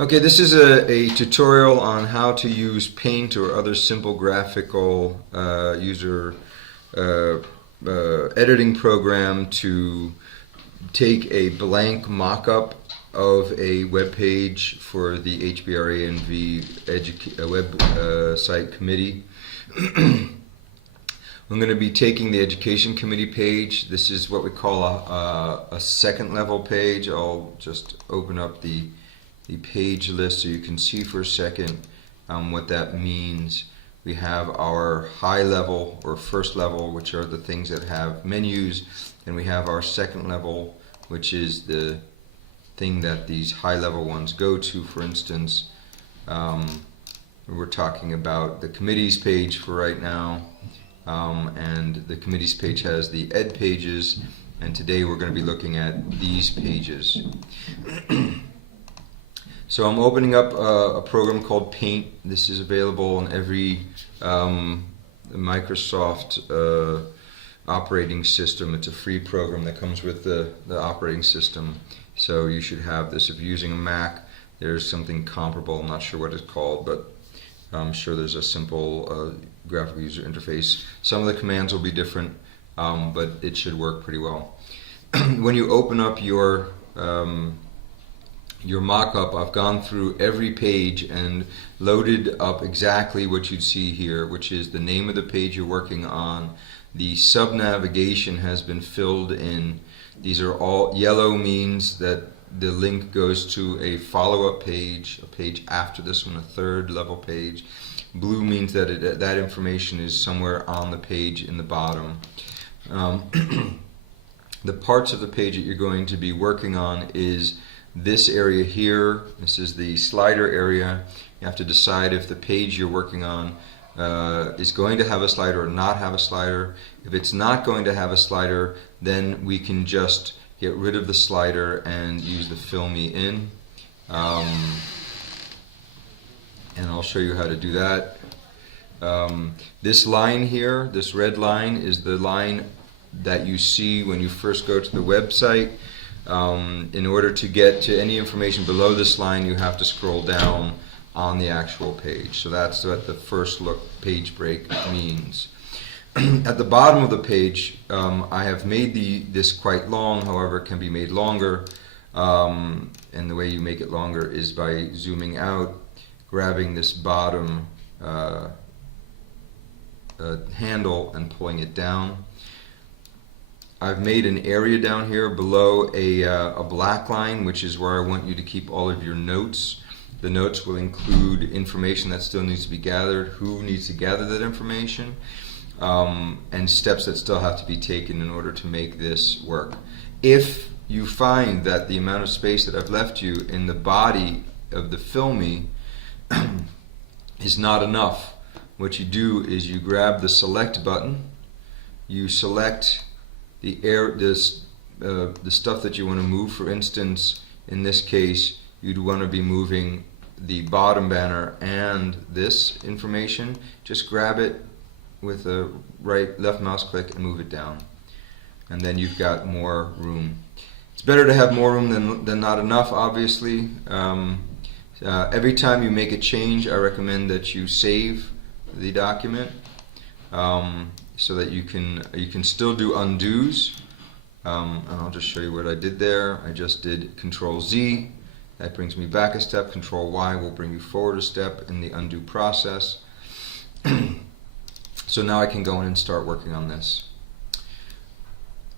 Okay, this is a tutorial on how to use Paint or other simple graphical user editing program to take a blank mock-up of a web page for the HBRANV web site committee. I'm going to be taking the education committee page. This is what we call a second level page. I'll just open up the page list so you can see for a second what that means. We have our high level or first level, which are the things that have menus, and we have our second level, which is the thing that these high level ones go to. For instance, we're talking about the committees page for right now, and the committees page has the ed pages, and today we're going to be looking at these pages. So I'm opening up a program called Paint. This is available on every Microsoft operating system. It's a free program that comes with the operating system. So you should have this. If you're using a Mac, there's something comparable. I'm not sure what it's called, but I'm sure there's a simple graphical user interface. Some of the commands will be different, but it should work pretty well. When you open up your mock-up, I've gone through every page and loaded up exactly what you'd see here, which is the name of the page you're working on. The sub-navigation has been filled in. These are all yellow, means that the link goes to a follow-up page, a page after this one, a third level page. Blue means that that information is somewhere on the page in the bottom. The parts of the page that you're going to be working on is this area here. This is the slider area. You have to decide if the page you're working on is going to have a slider or not have a slider. If it's not going to have a slider, then we can just get rid of the slider and use the fill me in. And I'll show you how to do that. This line here, this red line, is the line that you see when you first go to the website. In order to get to any information below this line, you have to scroll down on the actual page. So that's what the first look page break means. At the bottom of the page, I have made this quite long. However, it can be made longer, and the way you make it longer is by zooming out, grabbing this bottom handle and pulling it down. I've made an area down here below a black line, which is where I want you to keep all of your notes. The notes will include information that still needs to be gathered, who needs to gather that information, and steps that still have to be taken in order to make this work. If you find that the amount of space that I've left you in the body of the fill me is not enough, what you do is you grab the select button, you select the stuff that you want to move. For instance, in this case, you'd want to be moving the bottom banner and this information. Just grab it with a left mouse click and move it down, and then you've got more room. It's better to have more room than not enough, obviously. Every time you make a change, I recommend that you save the document. So that you can still do undos, and I'll just show you what I did there. I just did Control Z, that brings me back a step. Control Y will bring you forward a step in the undo process. So now I can go in and start working on this.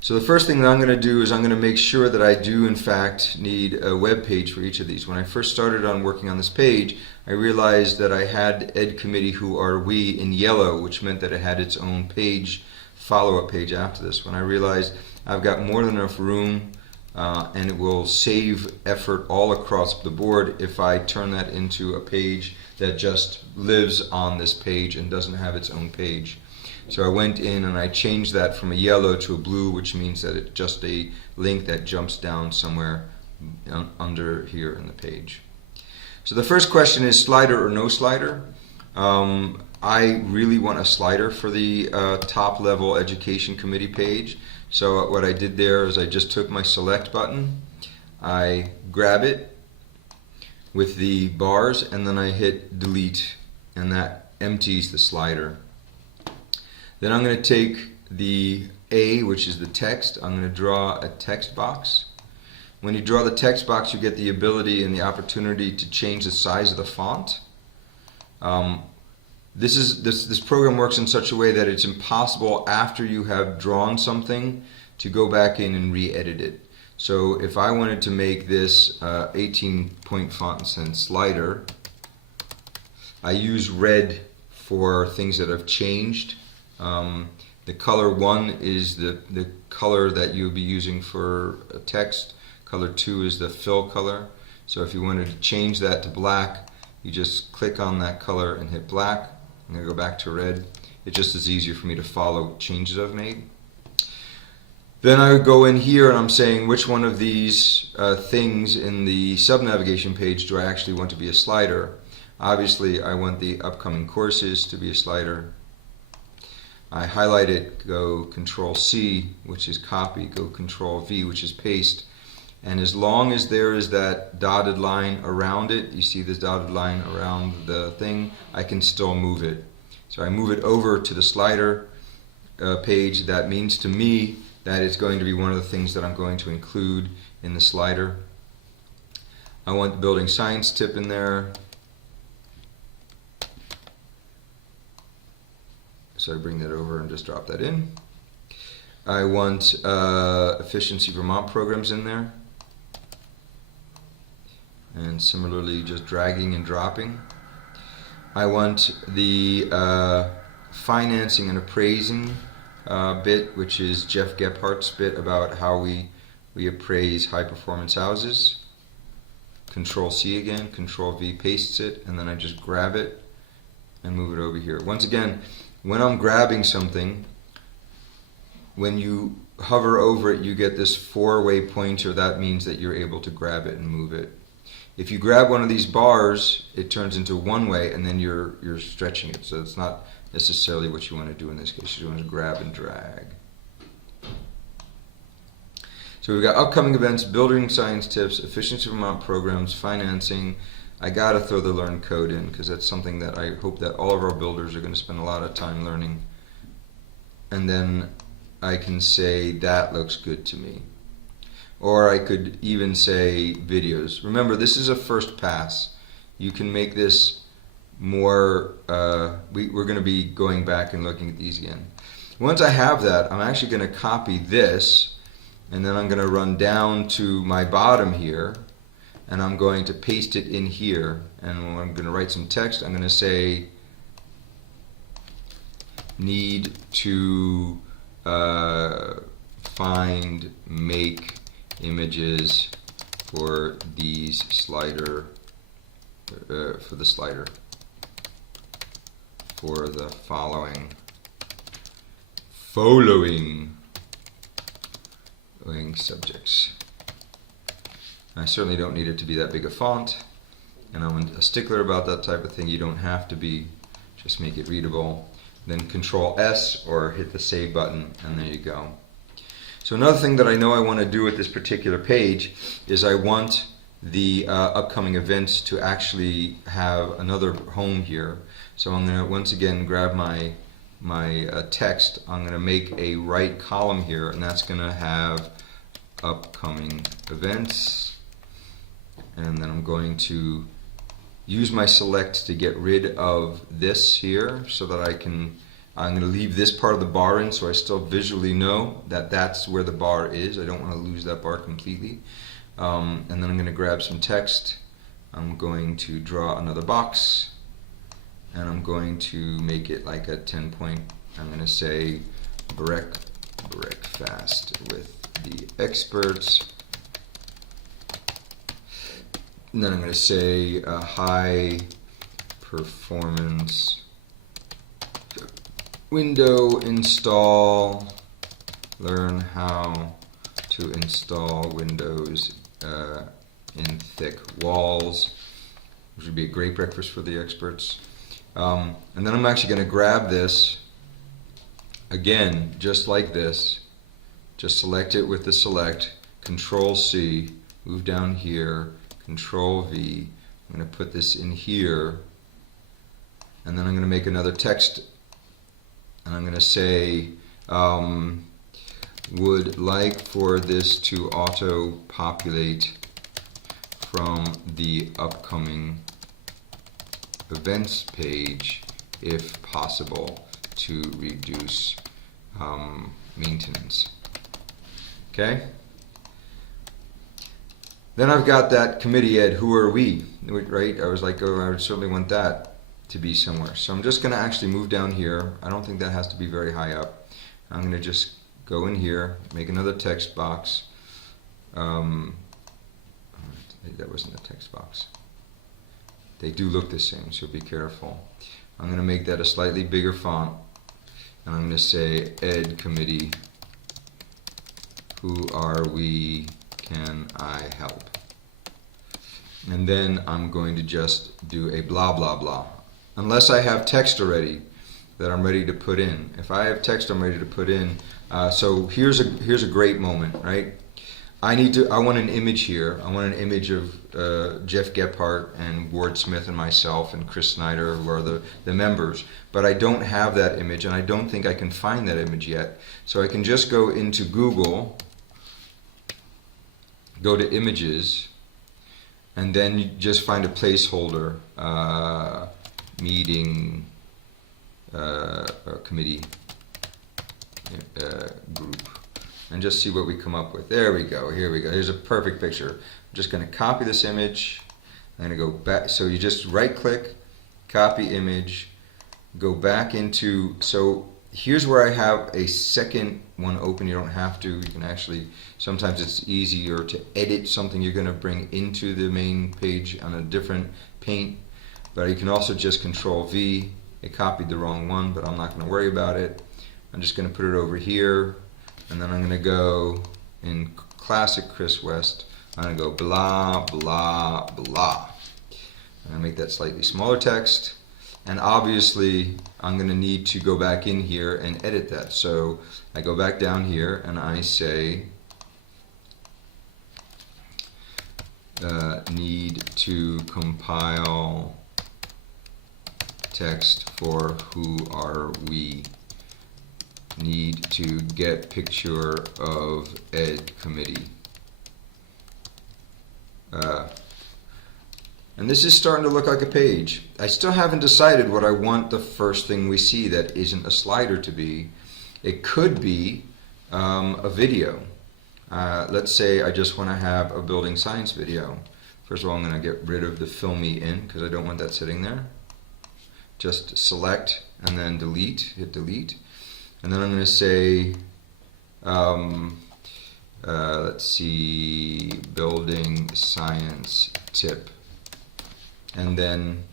So the first thing that I'm going to do is I'm going to make sure that I do in fact need a web page for each of these. When I first started on working on this page, I realized that I had Ed Committee Who Are We in yellow, which meant that it had its own page, follow-up page after this. When I realized I've got more than enough room and it will save effort all across the board if I turn that into a page that just lives on this page and doesn't have its own page. So I went in and I changed that from a yellow to a blue, which means that it's just a link that jumps down somewhere under here in the page. So the first question is slider or no slider. I really want a slider for the top level education committee page. So what I did there is I just took my select button, I grab it, with the bars, and then I hit delete, and that empties the slider. Then I'm going to take the A, which is the text. I'm going to draw a text box. When you draw the text box, you get the ability and the opportunity to change the size of the font. This program works in such a way that it's impossible after you have drawn something to go back in and re-edit it. So if I wanted to make this 18-point font and slider, I use red for things that have changed. The color 1 is the color that you'll be using for a text. Color 2 is the fill color. So if you wanted to change that to black, you just click on that color and hit black. I'm going to go back to red. It just is easier for me to follow changes I've made. Then I would go in here and I'm saying which one of these things in the sub-navigation page do I actually want to be a slider. Obviously I want the upcoming courses to be a slider. I highlight it, go Control C, which is copy, go Control V, which is paste. And as long as there is that dotted line around it, you see this dotted line around the thing, I can still move it. So I move it over to the slider page. That means to me that it's going to be one of the things that I'm going to include in the slider. I want the building science tip in there. So I bring that over and just drop that in. I want efficiency Vermont programs in there. And similarly just dragging and dropping. I want the financing and appraising bit, which is Jeff Gephardt's bit about how we appraise high performance houses. Control C again, Control V pastes it, and then I just grab it and move it over here. Once again, when I'm grabbing something, when you hover over it, you get this 4-way pointer. That means that you're able to grab it and move it. If you grab one of these bars, it turns into 1-way, and then you're stretching it. So it's not necessarily what you want to do in this case. You want to grab and drag. So we've got upcoming events, building science tips, efficiency Vermont programs, financing. I got to throw the learn code in because that's something that I hope that all of our builders are going to spend a lot of time learning. And then I can say that looks good to me. Or I could even say videos. Remember, this is a first pass. You can make this more, we're going to be going back and looking at these again. Once I have that, I'm actually going to copy this, and then I'm going to run down to my bottom here, and I'm going to paste it in here. And when I'm going to write some text, I'm going to say, need to find, make images for these slider, for the slider, for the following subjects. I certainly don't need it to be that big a font, and I'm a stickler about that type of thing. You don't have to be, just make it readable. Then Control S or hit the save button, and there you go. So another thing that I know I want to do with this particular page is I want the upcoming events to actually have another home here. So I'm going to once again grab my text. I'm going to make a right column here, and that's going to have upcoming events. And then I'm going to use my select to get rid of this here so that I'm going to leave this part of the bar in so I still visually know that that's where the bar is. I don't want to lose that bar completely. And then I'm going to grab some text. I'm going to draw another box, and I'm going to make it like a 10-point. I'm going to say breakfast with the experts. And then I'm going to say high performance window install, learn how to install windows in thick walls, which would be a great breakfast for the experts. And then I'm actually going to grab this again, just like this, just select it with the select, Control C, move down here, Control V, I'm going to put this in here, and then I'm going to make another text, and I'm going to say would like for this to auto-populate from the upcoming events page if possible to reduce maintenance. Okay? Then I've got that committee ed, who are we, right? I was like, oh, I would certainly want that to be somewhere. So I'm just going to actually move down here. I don't think that has to be very high up. I'm going to just go in here, make another text box. That wasn't a text box. They do look the same, so be careful. I'm going to make that a slightly bigger font, and I'm going to say Ed Committee, who are we, can I help? And then I'm going to just do a blah blah blah. Unless I have text already that I'm ready to put in. If I have text I'm ready to put in, so here's a great moment, right? I want an image here. I want an image of Jeff Gephardt and Ward Smith and myself and Chris Snyder, who are the members. But I don't have that image, and I don't think I can find that image yet. So I can just go into Google, go to Images, and then you just find a placeholder, meeting, committee, group. And just see what we come up with. There we go. Here we go. Here's a perfect picture. I'm just going to copy this image. I'm going to go back. So you just right click, copy image, go back into, so here's where I have a second one open. You don't have to. You can actually, sometimes it's easier to edit something you're going to bring into the main page on a different paint. But you can also just Control V. It copied the wrong one, but I'm not going to worry about it. I'm just going to put it over here. And then I'm going to go in classic Chris West, I'm going to go blah, blah, blah. I'm going to make that slightly smaller text. And obviously, I'm going to need to go back in here and edit that. So I go back down here and I say, need to compile text for who are we. Need to get picture of Ed Committee. And this is starting to look like a page. I still haven't decided what I want the first thing we see that isn't a slider to be. It could be a video. Let's say I just want to have a building science video. First of all, I'm going to get rid of the fill me in because I don't want that sitting there. Just select and then delete, hit delete. And then I'm going to say, let's see, building science tip. And then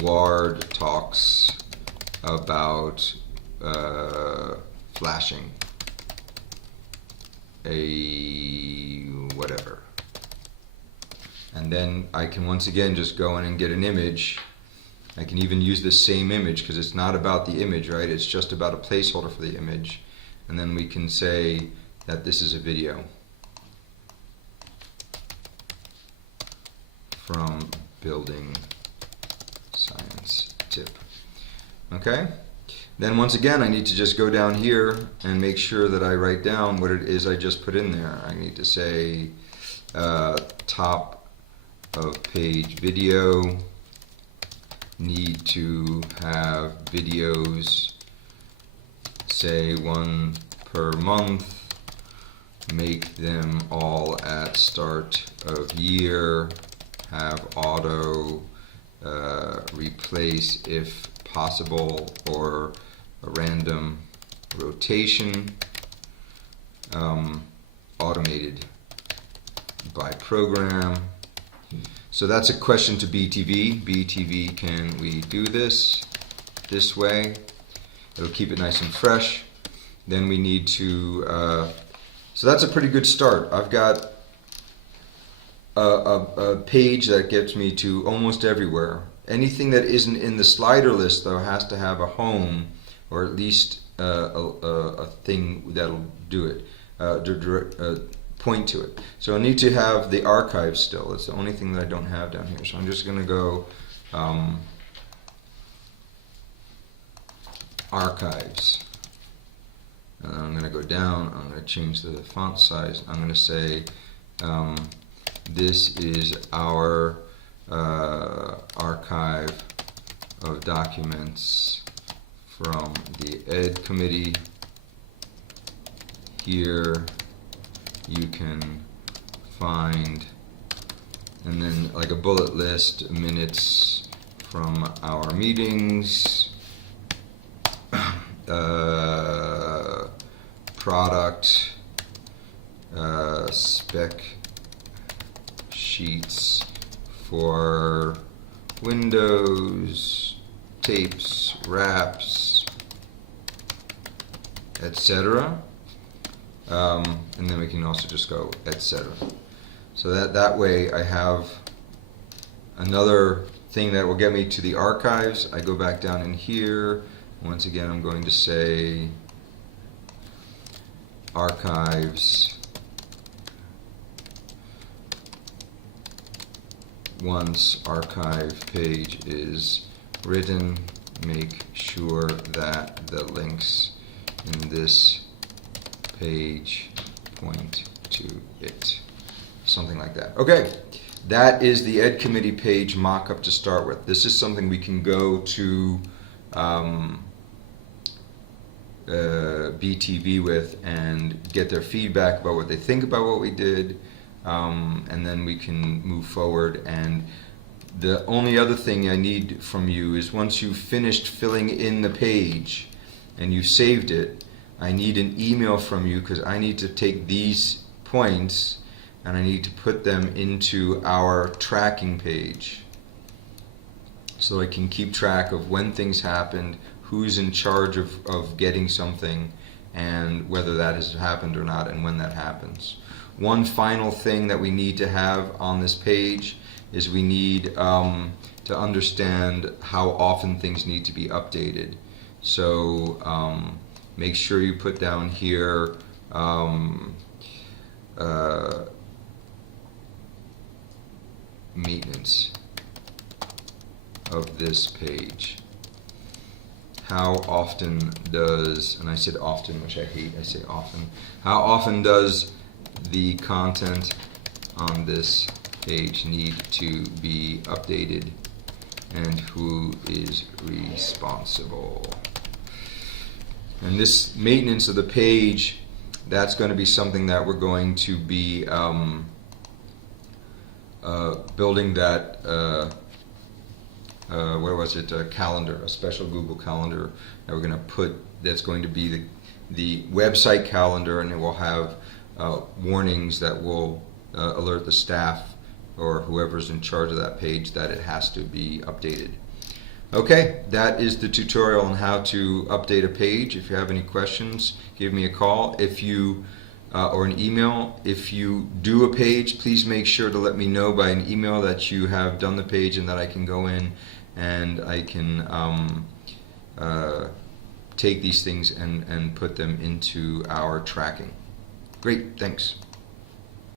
Ward talks about flashing a whatever. And then I can once again just go in and get an image. I can even use the same image because it's not about the image, right? It's just about a placeholder for the image. And then we can say that this is a video from building science tip. Okay? Then once again, I need to just go down here and make sure that I write down what it is I just put in there. I need to say top of page video. Need to have videos, say 1 per month, make them all at start of year, have auto replace if possible, or a random rotation, automated by program. So that's a question to BTV. BTV, can we do this way? It'll keep it nice and fresh. Then we need to, so that's a pretty good start. I've got a page that gets me to almost everywhere. Anything that isn't in the slider list, though, has to have a home, or at least a thing that'll do it. point to it. So I need to have the archive still. It's the only thing that I don't have down here. So I'm just going to go archives. And I'm going to go down. I'm going to change the font size. I'm going to say this is our archive of documents from the Ed Committee. Here you can find, and then like a bullet list, minutes from our meetings, product, spec sheets for Windows, tapes, wraps, etc. And then we can also just go etc. So that way I have another thing that will get me to the archives. I go back down in here. Once again, I'm going to say archives. Once archive page is written, make sure that the links in this page point to it. Something like that. Okay, that is the Ed Committee page mock-up to start with. This is something we can go to BTV with and get their feedback about what they think about what we did, and then we can move forward. And the only other thing I need from you is once you've finished filling in the page and you've saved it, I need an email from you, because I need to take these points and I need to put them into our tracking page so I can keep track of when things happened, who's in charge of getting something, and whether that has happened or not, and when that happens. One final thing that we need to have on this page is we need to understand how often things need to be updated. So make sure you put down here maintenance of this page. How often does, and I said often, which I hate, I say often. How often does the content on this page need to be updated, and who is responsible? And this maintenance of the page, that's going to be something that we're going to be building that where was it, a calendar, a special Google calendar that we're going to put, that's going to be the website calendar, and it will have warnings that will alert the staff or whoever's in charge of that page that it has to be updated. Okay, that is the tutorial on how to update a page. If you have any questions, give me a call. If you or an email. If you do a page, please make sure to let me know by an email that you have done the page, and that I can go in and I can take these things and put them into our tracking. Great, thanks.